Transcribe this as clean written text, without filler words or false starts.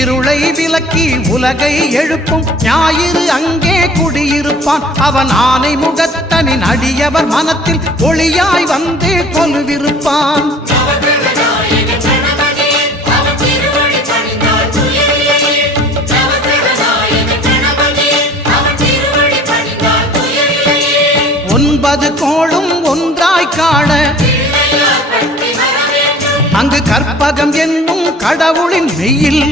இருளை விலக்கி உலகை எழுப்பும் ஞாயிறு அங்கே குடியிருப்பான். அவன் ஆனை முகத்தனின் அடியவர் மனத்தில் ஒளியாய் வந்து கொலுவிருப்பான். ஒன்பது கோளும் ஒன்றாய் காண அங்கு கற்பகம் என்னும் கடவுளின் மெய்யில்